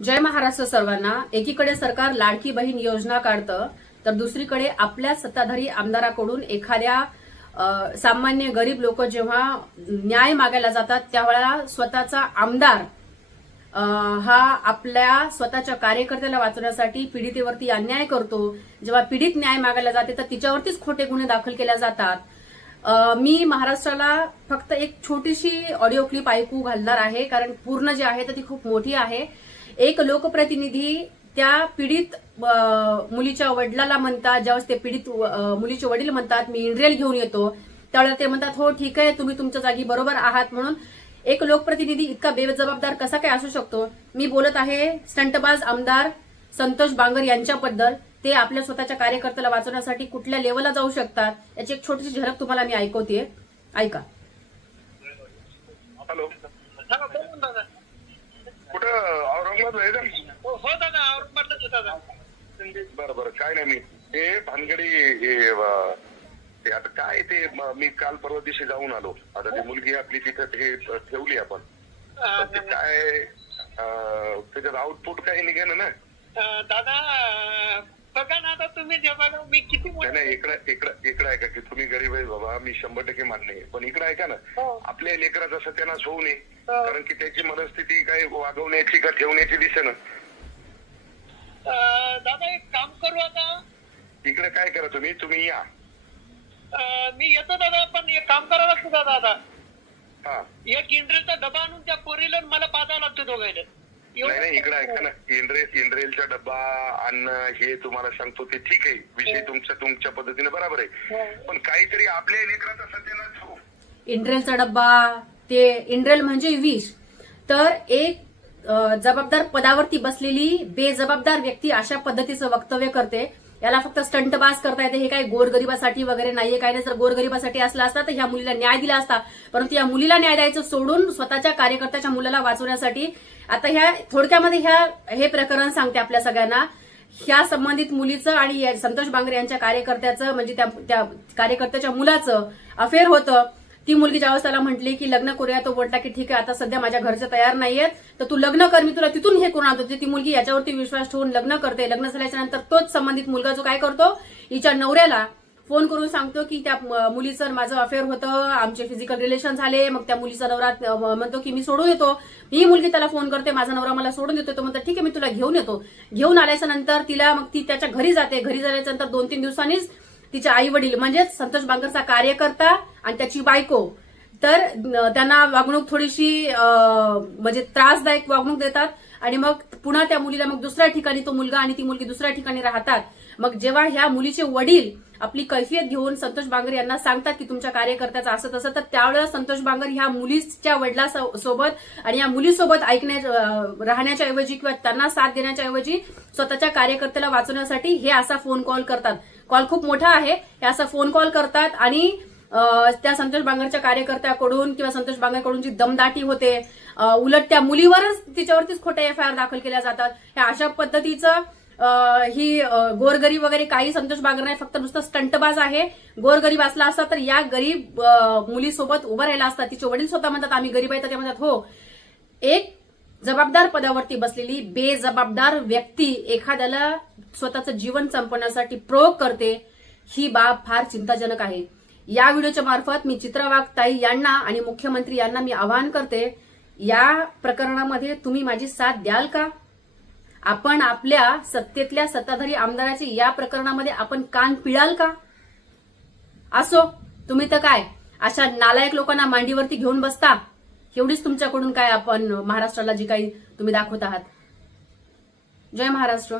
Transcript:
जय महाराष्ट्र सर्वांना। एकीकडे सरकार लाडकी बहीण योजना काढतं, तर दुसरीकडे आपल्या सत्ताधारी आमदाराकडून एखाद्या सामान्य गरीब लोक जेव्हा न्याय मागायला जातात त्यावेळेला स्वतःचा आमदार हा आपल्या स्वतःच्या कार्यकर्त्याला वाचवण्यासाठी पीडितेवरती अन्याय करतो। जेव्हा पीडित न्याय मागायला जाते तर तिच्यावरतीच खोटे गुन्हे दाखल केले जातात। मी महाराष्ट्राला फक्त एक छोटीशी ऑडिओ क्लिप ऐकू घालणार आहे, कारण पूर्ण जे आहे तर ती खूप मोठी आहे। एक लोकप्रतिनिधी त्या पीडित मुलीच्या वडिलाला म्हणतात, ज्यावेळेस ते पीडित मुलीचे वडील म्हणतात मी इंड्रेल घेऊन येतो, त्यावेळेला ते म्हणतात हो ठीक आहे, तुम्ही तुमच्या जागी बरोबर आहात। म्हणून एक लोकप्रतिनिधी इतका बेजबाबदार कसा काय असू शकतो? मी बोलत आहे स्टंटबाज आमदार संतोष बांगर यांच्याबद्दल। ते आपल्या स्वतःच्या कार्यकर्त्याला वाचवण्यासाठी कुठल्या लेवलला जाऊ शकतात याची एक छोटीशी झलक तुम्हाला मी ऐकवते, ऐका। हॅलो, कुठं औरंगाबाद आहे का? हो दादा, औरंगाबादलाच आहे दादा। बरं बरं, काय नाही, मी हे भानगडी ते आता काय ते मी काल परवा दिवशी जाऊन आलो। आता ती मुलगी आपली तिथं हे ठेवली आपण, ते काय त्याच्यात आउटपुट काही निघेना ना दादा। बघा ना आता तुम्ही जे बघा मी किती नाही, इकडे ऐका की तुम्ही गरीब आहे बाबा, मी 100% मान्य आहे, पण इकडे ऐका ना, आपल्या लेकराचा सत्यानाश होऊ नये, कारण की त्याची मनस्थिती काही वागवण्याची का ठेवण्याची दिसेना। दादा एक काम करू, आता इकडे काय करा तुम्ही या। मी येतो दादा, पण एक काम करावं लागतं दादा। हा, एक इंद्रेलचा डबा आणून त्या पोरीला मला पाजावं लागतं दोघायला। नाही इकडे ऐका ना, इंद्रेलचा डब्बा अन्न हे तुम्हाला सांगतो ते ठीक आहे, विषय तुमच्या पद्धतीने बरोबर आहे, पण काहीतरी आपल्या लेकराचा सत्यानाश हो। इंड्रेलचा डब्बा, ते इंड्रेल म्हणजे विष। तर एक जबाबदार पदावरती बसलेली बेजबाबदार व्यक्ती अशा पद्धतीचं वक्तव्य करते, याला फक्त स्टंटबाज करता येते। हे काही गोरगरिबासाठी वगैरे नाहीये, काही नाही। जर गोरगरिबासाठी असला असता तर ह्या मुलीला न्याय दिला असता, परंतु या मुलीला न्याय द्यायचं सोडून स्वतःच्या कार्यकर्त्याच्या मुलाला वाचवण्यासाठी आता ह्या थोडक्यामध्ये हे प्रकरण सांगते आपल्या सगळ्यांना। ह्या संबंधित मुलीचं आणि संतोष बांगर यांच्या कार्यकर्त्याचं म्हणजे त्या कार्यकर्त्याच्या मुलाचं अफेअर होतं। ती मुलगी ज्यावेळेस त्याला म्हटली की लग्न करूया, तो बोलता की ठीक आहे आता सध्या माझ्या घरचे तयार नाहीयेत, तर तू लग्न कर, मी तुला तिथून हे करून आणतो। ती मुलगी याच्यावरती विश्वास ठेवून लग्न करते। लग्न झाल्याच्या नंतर तोच संबंधित मुलगा जो काय करतो, हिच्या नवऱ्याला फोन करून सांगतो की त्या मुलीचं माझं अफेअर होतं, आमचे फिजिकल रिलेशन झाले। मग त्या मुलीचा नवरा म्हणतो की मी सोडून येतो। ही मुलगी त्याला फोन करते, माझा नवरा मला सोडून देतो। तो म्हणतो ठीक आहे मी तुला घेऊन येतो। घेऊन आल्याच्या नंतर तिला मग ती त्याच्या घरी जाते। घरी झाल्याच्या नंतर 2-3 दिवसांनीच तिचे आई वडील म्हणजे संतोष बांगरचा कार्यकर्ता आणि त्याची बायको तर त्यांना वागणूक थोडीशी म्हणजे त्रासदायक वागणूक देतात, आणि मग पुन्हा त्या मुलीला मग दुसऱ्या ठिकाणी तो मुलगा आणि ती मुलगी दुसऱ्या ठिकाणी राहतात। मग जेव्हा ह्या मुलीचे वडील आपली कैफियत घेऊन संतोष बांगर यांना सांगतात की तुमच्या कार्यकर्त्याचं असं तसं, तर त्यावेळेला संतोष बांगर ह्या मुलीच्या वडिलांसोबत आणि या मुलीसोबत राहण्याच्या ऐवजी किंवा त्यांना साथ देण्याच्या ऐवजी स्वतःच्या कार्यकर्त्याला वाचवण्यासाठी हे असा फोन कॉल करतात। कॉल खूप मोठा आहे, हे असा फोन कॉल करतात आणि त्या संतोष बांगरच्या कार्यकर्त्याकडून किंवा संतोष बांगरकडून जी दमदाटी होते, उलट त्या मुलीवरच तिच्यावरतीच खोटे एफआयआर दाखल केल्या जातात। ह्या अशा पद्धतीचं ही गोरगरीब वगैरे काही संतोष बांगर नाही, फक्त नुसतं स्टंटबाज आहे। गोरगरीब असला असता तर या गरीब मुलीसोबत उभं राहिला असता। तिचे वडील स्वतः म्हणतात आम्ही गरीब आहे, तर ते म्हणतात हो। एक जबाबदार पदावरती बसलेली बेजबाबदार व्यक्ती एखाद्याला स्वतःचं जीवन संपवण्यासाठी प्रयोग करते, ही बाब फार चिंताजनक आहे। या व्हिडिओच्या मार्फत मी चित्रा वाघ ताई यांना आणि मुख्यमंत्री यांना मी आवाहन करते, या प्रकरणामध्ये तुम्ही माझी साथ द्याल का? आपण आपल्या सत्तेतल्या सत्ताधारी आमदाराची या प्रकरणामध्ये आपण कान पिळाल का? असो, तुम्ही तर काय अशा नालायक लोकांना मांडीवरती घेऊन बसता, एवढीच तुमच्याकडून काय आपण महाराष्ट्राला जी काही तुम्ही दाखवत आहात। जय महाराष्ट्र।